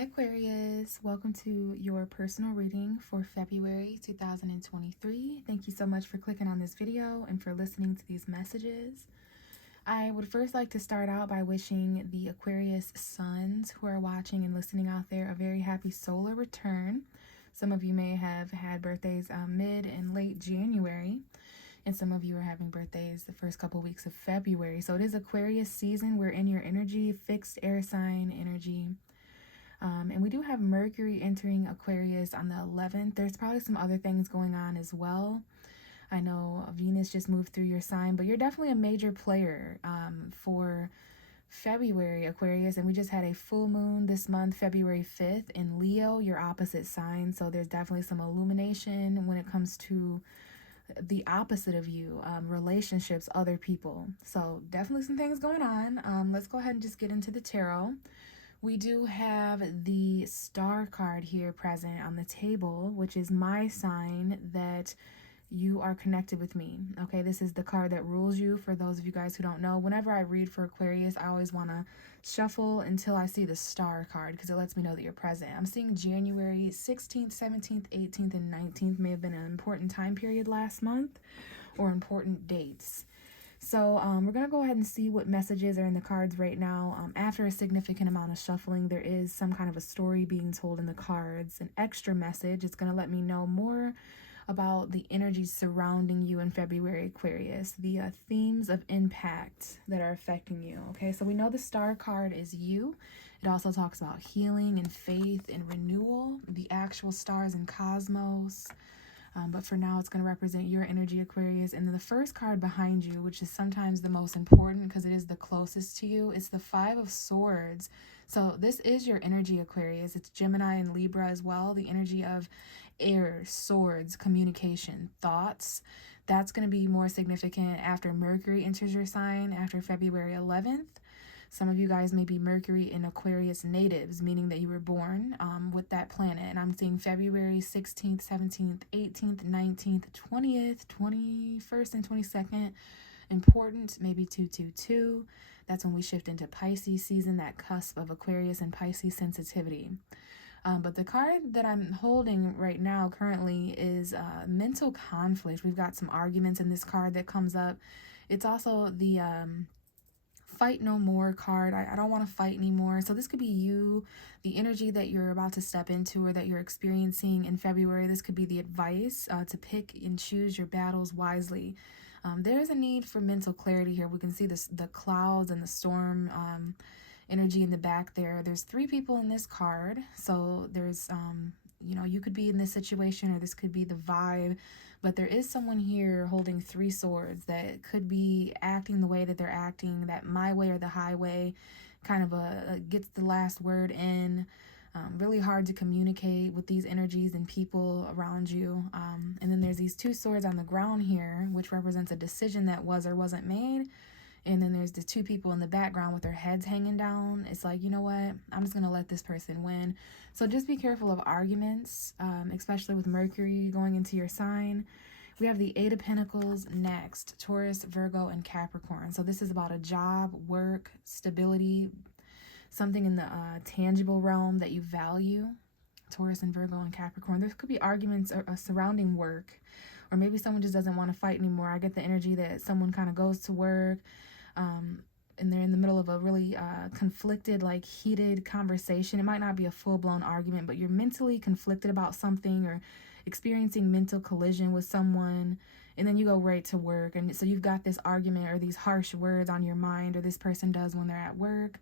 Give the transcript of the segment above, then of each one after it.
Hi Aquarius, welcome to your personal reading for February 2023. Thank you so much for clicking on this video and for listening to these messages. I would first like to start out by wishing the Aquarius suns who are watching and listening out there a very happy solar return. Some of you may have had birthdays mid and late January, and some of you are having birthdays the first couple weeks of February. So it is Aquarius season. We're in your energy, fixed air sign energy. And we do have Mercury entering Aquarius on the 11th. There's probably some other things going on as well. I know Venus just moved through your sign, but you're definitely a major player for February, Aquarius. And we just had a full moon this month, February 5th, in Leo, your opposite sign. So there's definitely some illumination when it comes to the opposite of you, relationships, other people. So definitely some things going on. Let's go ahead and just get into the tarot. We do have the star card here present on the table, which is my sign that you are connected with me. Okay, this is the card that rules you. For those of you guys who don't know, whenever I read for Aquarius, I always want to shuffle until I see the star card because it lets me know that you're present. I'm seeing January 16th, 17th, 18th, and 19th may have been an important time period last month or important dates. So we're going to go ahead and see what messages are in the cards right now. After a significant amount of shuffling, there is some kind of a story being told in the cards. An extra message. It's going to let me know more about the energies surrounding you in February, Aquarius. The themes of impact that are affecting you. Okay, so we know the star card is you. It also talks about healing and faith and renewal. The actual stars and cosmos. But for now, it's going to represent your energy, Aquarius. And then the first card behind you, which is sometimes the most important because it is the closest to you, it's the Five of Swords. So this is your energy, Aquarius. It's Gemini and Libra as well. The energy of air, swords, communication, thoughts. That's going to be more significant after Mercury enters your sign after February 11th. Some of you guys may be Mercury in Aquarius natives, meaning that you were born with that planet. And I'm seeing February 16th, 17th, 18th, 19th, 20th, 21st, and 22nd. Important, maybe 222. That's when we shift into Pisces season, that cusp of Aquarius and Pisces sensitivity. But the card that I'm holding right now currently is mental conflict. We've got some arguments in this card that comes up. It's also the fight no more card. I don't want to fight anymore. So this could be you, the energy that you're about to step into or that you're experiencing in February. This could be the advice to pick and choose your battles wisely. There is a need for mental clarity here. We can see this, the clouds and the storm energy in the back there. There's three people in this card. So there's, you could be in this situation or this could be the vibe. But there is someone here holding three swords that could be acting the way that they're acting, that my way or the highway kind of gets the last word in. Really hard to communicate with these energies and people around you. And then there's these two swords on the ground here, which represents a decision that was or wasn't made. And then there's the two people in the background with their heads hanging down. It's like, you know what? I'm just going to let this person win. So just be careful of arguments, especially with Mercury going into your sign. We have the Eight of Pentacles next, Taurus, Virgo, and Capricorn. So this is about a job, work, stability, something in the tangible realm that you value. Taurus and Virgo and Capricorn. There could be arguments surrounding work, or maybe someone just doesn't want to fight anymore. I get the energy that someone kind of goes to work and they're in the middle of a really conflicted, like heated conversation. It might not be a full-blown argument, but you're mentally conflicted about something or experiencing mental collision with someone, and then you go right to work. And so you've got this argument or these harsh words on your mind, or this person does when they're at work.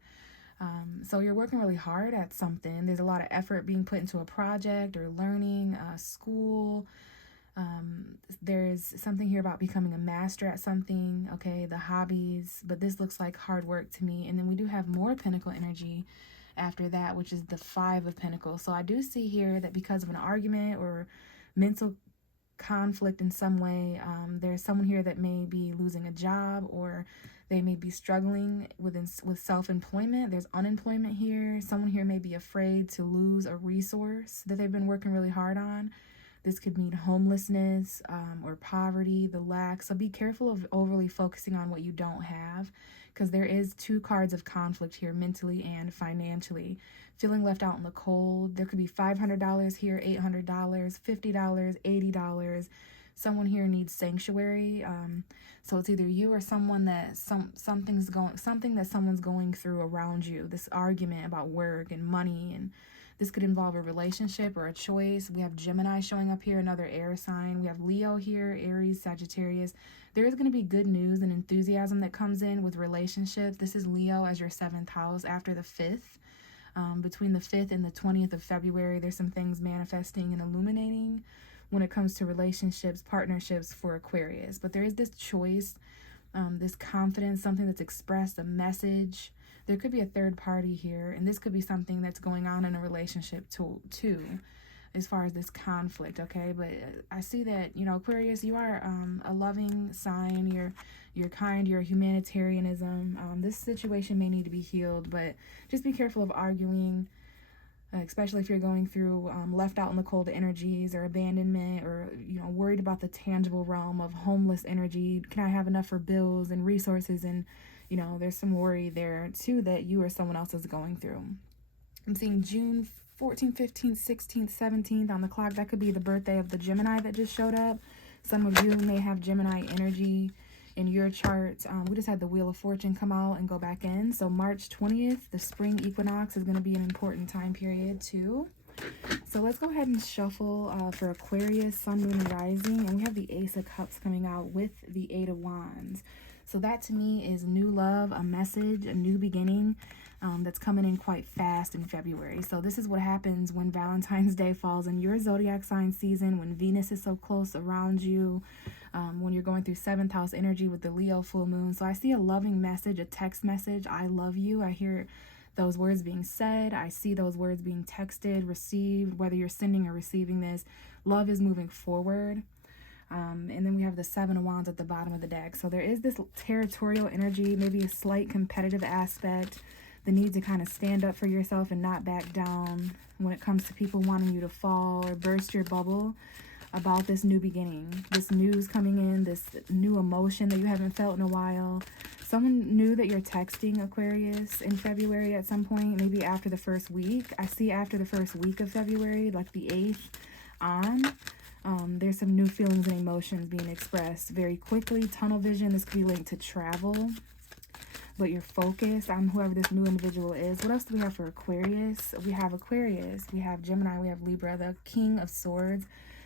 So you're working really hard at something. There's a lot of effort being put into a project or learning, school. There's something here about becoming a master at something, okay, the hobbies, but this looks like hard work to me. And then we do have more Pentacle energy after that, which is the Five of Pentacles. So I do see here that because of an argument or mental conflict in some way, there's someone here that may be losing a job, or they may be struggling with self-employment. There's unemployment here. Someone here may be afraid to lose a resource that they've been working really hard on. This could mean homelessness or poverty, the lack. So be careful of overly focusing on what you don't have, because there is 2 cards of conflict here, mentally and financially. Feeling left out in the cold. There could be $500 here, $800, $50, $80. Someone here needs sanctuary. So it's either you or someone that something that someone's going through around you. This argument about work and money, and this could involve a relationship or a choice. We have Gemini showing up here, another air sign. We have Leo here, Aries, Sagittarius. There is going to be good news and enthusiasm that comes in with relationships. This is Leo as your 7th house after the 5th. Between the 5th and the 20th of February, there's some things manifesting and illuminating when it comes to relationships, partnerships for Aquarius. But there is this choice, this confidence, something that's expressed, a message. There could be a third party here, and this could be something that's going on in a relationship too, as far as this conflict, okay? But I see that, you know, Aquarius, you are a loving sign. You're kind, you're humanitarianism. This situation may need to be healed, but just be careful of arguing, especially if you're going through left out in the cold energies or abandonment, or, you know, worried about the tangible realm of homeless energy. Can I have enough for bills and resources? And, you know, there's some worry there too that you or someone else is going through. I'm seeing June 14th, 15th, 16th, 17th on the clock. That could be the birthday of the Gemini that just showed up. Some of you may have Gemini energy in your chart. We just had the Wheel of Fortune come out and go back in. So March 20th, the spring equinox, is going to be an important time period too. So let's go ahead and shuffle for Aquarius, Sun, Moon, and Rising. And we have the Ace of Cups coming out with the 8 of Wands. So that to me is new love, a message, a new beginning that's coming in quite fast in February. So this is what happens when Valentine's Day falls in your zodiac sign season, when Venus is so close around you, when you're going through 7th house energy with the Leo full moon. So I see a loving message, a text message. I love you. I hear those words being said. I see those words being texted, received, whether you're sending or receiving this. Love is moving forward. And then we have the 7 of Wands at the bottom of the deck. So there is this territorial energy, maybe a slight competitive aspect, the need to kind of stand up for yourself and not back down when it comes to people wanting you to fall or burst your bubble about this new beginning, this news coming in, this new emotion that you haven't felt in a while. Someone knew that you're texting, Aquarius, in February at some point, maybe after the first week. I see after the first week of February, like the 8th on. There's some new feelings and emotions being expressed very quickly. Tunnel vision, this could be linked to travel, but you're focused on whoever this new individual is. What else do we have for Aquarius? We have Aquarius, we have Gemini, we have Libra, the King of Swords.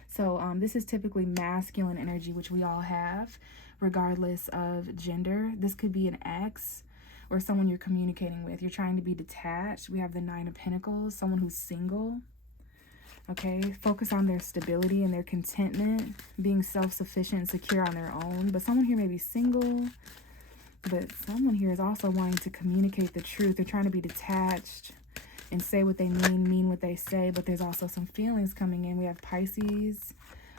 So this is typically masculine energy, which we all have, regardless of gender. This could be an ex or someone you're communicating with. You're trying to be detached. We have the 9 of Pentacles, someone who's single. Okay, focus on their stability and their contentment, being self-sufficient and secure on their own. But someone here may be single, but someone here is also wanting to communicate the truth. They're trying to be detached and say what they mean what they say, but there's also some feelings coming in. We have Pisces,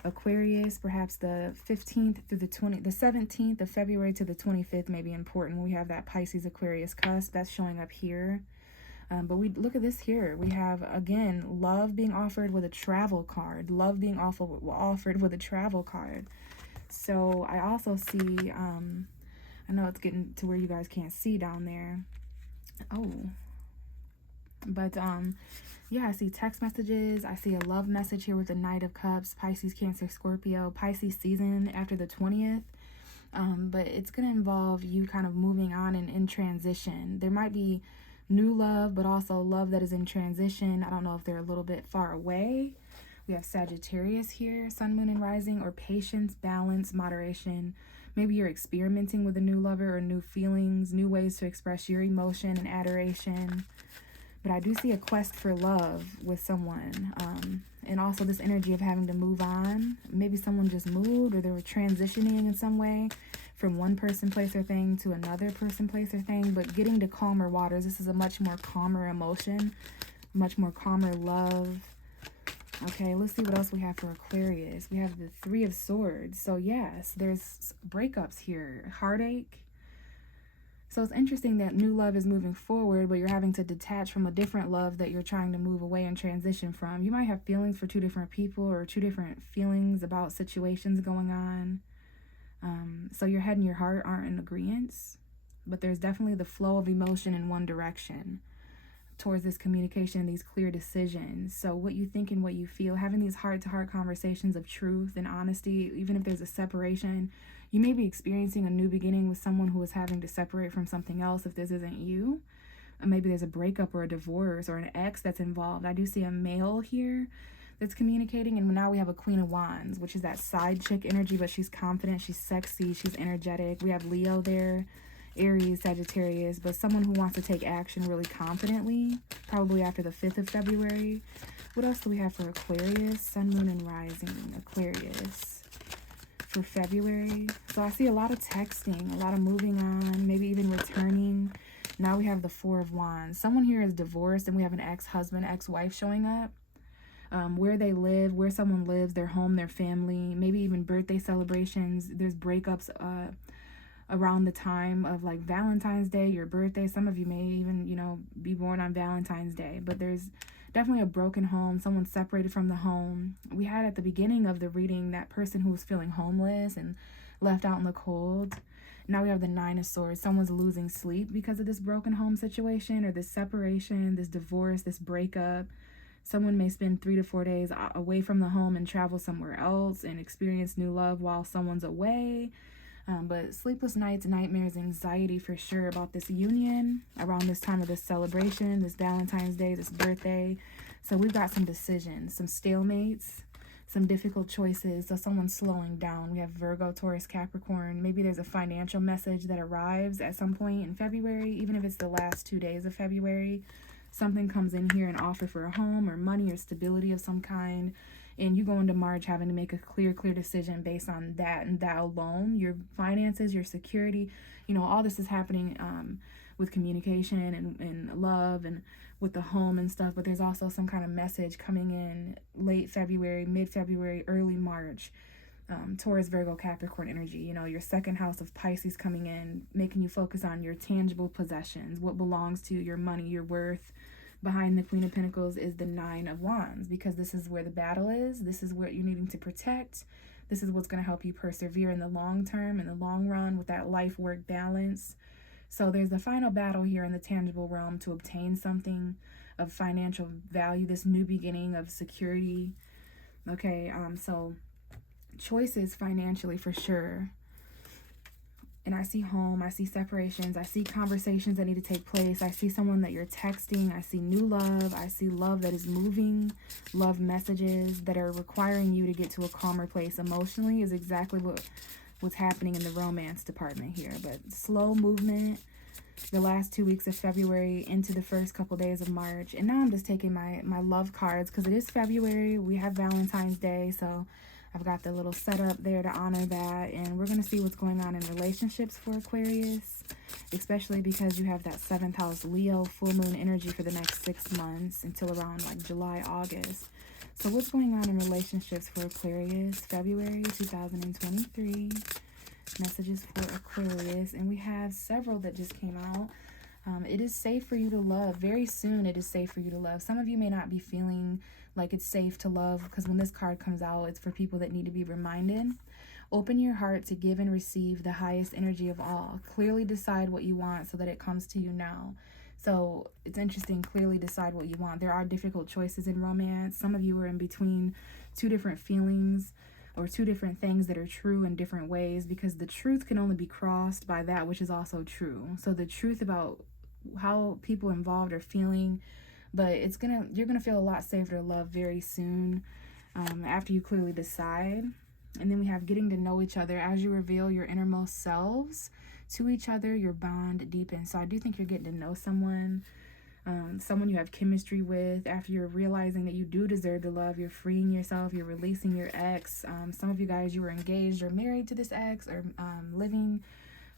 Aquarius, perhaps the 15th through the 17th of February to the 25th may be important. We have that Pisces Aquarius cusp that's showing up here. But we look at this here. We have, again, love being offered with a travel card. Love being offered with a travel card. So I also see, I know it's getting to where you guys can't see down there. Oh. But, yeah, I see text messages. I see a love message here with the Knight of Cups, Pisces, Cancer, Scorpio, Pisces season after the 20th. But it's going to involve you kind of moving on and in transition. There might be new love, but also love that is in transition. I don't know if they're a little bit far away. We have Sagittarius here, Sun, Moon, and Rising, or patience, balance, moderation. Maybe you're experimenting with a new lover or new feelings, new ways to express your emotion and adoration. But I do see a quest for love with someone. And also this energy of having to move on. Maybe someone just moved, or they were transitioning in some way from one person, place, or thing to another person, place, or thing. But getting to calmer waters. This is a much more calmer emotion, much more calmer love. Okay, let's see what else we have for Aquarius. We have the 3 of Swords. So yes, there's breakups here, heartache. So it's interesting that new love is moving forward, but you're having to detach from a different love that you're trying to move away and transition from. You might have feelings for 2 different people, or 2 different feelings about situations going on. So your head and your heart aren't in agreement. but there's definitely the flow of emotion in one direction towards this communication and these clear decisions. So what you think and what you feel, having these heart-to-heart conversations of truth and honesty, even if there's a separation, you may be experiencing a new beginning with someone who is having to separate from something else if this isn't you. Maybe there's a breakup or a divorce or an ex that's involved. I do see a male here that's communicating, and now we have a Queen of Wands, which is that side chick energy, but she's confident, she's sexy, she's energetic. We have Leo there, Aries, Sagittarius, but someone who wants to take action really confidently, probably after the 5th of February. What else do we have for Aquarius? Sun, Moon, and Rising. Aquarius for February. So I see a lot of texting, a lot of moving on, maybe even returning. Now we have the 4 of Wands. Someone here is divorced, and we have an ex-husband, ex-wife showing up. Where they live, where someone lives, their home, their family, maybe even birthday celebrations. There's breakups around the time of like Valentine's Day, your birthday. Some of you may even, you know, be born on Valentine's Day, but there's definitely a broken home, someone separated from the home. We had at the beginning of the reading that person who was feeling homeless and left out in the cold. Now we have the 9 of Swords. Someone's losing sleep because of this broken home situation or this separation, this divorce, this breakup. Someone may spend 3 to 4 days away from the home and travel somewhere else and experience new love while someone's away. But sleepless nights, nightmares, anxiety for sure about this union around this time of this celebration, this Valentine's Day, this birthday. So we've got some decisions, some stalemates, some difficult choices. So someone's slowing down. We have Virgo, Taurus, Capricorn. Maybe there's a financial message that arrives at some point in February, even if it's the last 2 days of February. Something comes in here, an offer for a home or money or stability of some kind. And you go into March having to make a clear decision based on that and that alone. Your finances, your security, you know, all this is happening with communication and love and with the home and stuff. But there's also some kind of message coming in late February, mid-February, early March. Taurus, Virgo, Capricorn energy, you know, your second house of Pisces coming in, making you focus on your tangible possessions, what belongs to you, your money, your worth. Behind the Queen of Pentacles is the 9 of Wands, because this is where the battle is. This is what you're needing to protect. This is what's going to help you persevere in the long term, in the long run, with that life-work balance. So there's the final battle here in the tangible realm to obtain something of financial value, this new beginning of security. Okay, so choices financially for sure. And I see home, I see separations, I see conversations that need to take place, I see someone that you're texting, I see new love, I see love that is moving, love messages that are requiring you to get to a calmer place emotionally is exactly what's happening in the romance department here. But slow movement the last 2 weeks of February into the first couple days of March. And now I'm just taking my love cards because it is February, we have Valentine's Day, so I've got the little setup there to honor that, and we're going to see what's going on in relationships for Aquarius, especially because you have that 7th house Leo full moon energy for the next 6 months until around like July, August. So what's going on in relationships for Aquarius, February 2023, messages for Aquarius, and we have several that just came out. It is safe for you to love. Very soon it is safe for you to love. Some of you may not be feeling like it's safe to love, because when this card comes out, it's for people that need to be reminded. Open your heart to give and receive the highest energy of all. Clearly decide what you want so that it comes to you now. So it's interesting, clearly decide what you want. There are difficult choices in romance. Some of you are in between 2 different feelings or 2 different things that are true in different ways, because the truth can only be crossed by that which is also true. So the truth about how people involved are feeling, but you're gonna feel a lot safer to love very soon after you clearly decide. And then we have getting to know each other. As you reveal your innermost selves to each other, your bond deepens. So I do think you're getting to know someone, someone you have chemistry with. After you're realizing that you do deserve to love, you're freeing yourself, you're releasing your ex. Some of you guys, you were engaged or married to this ex, or living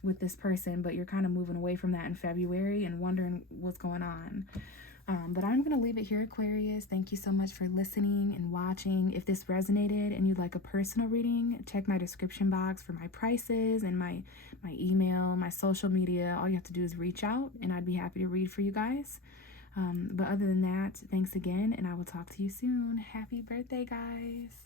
with this person, but you're kind of moving away from that in February and wondering what's going on. But I'm going to leave it here, Aquarius. Thank you so much for listening and watching. If this resonated and you'd like a personal reading, check my description box for my prices and my email, my social media. All you have to do is reach out, and I'd be happy to read for you guys. But other than that, thanks again, and I will talk to you soon. Happy birthday, guys.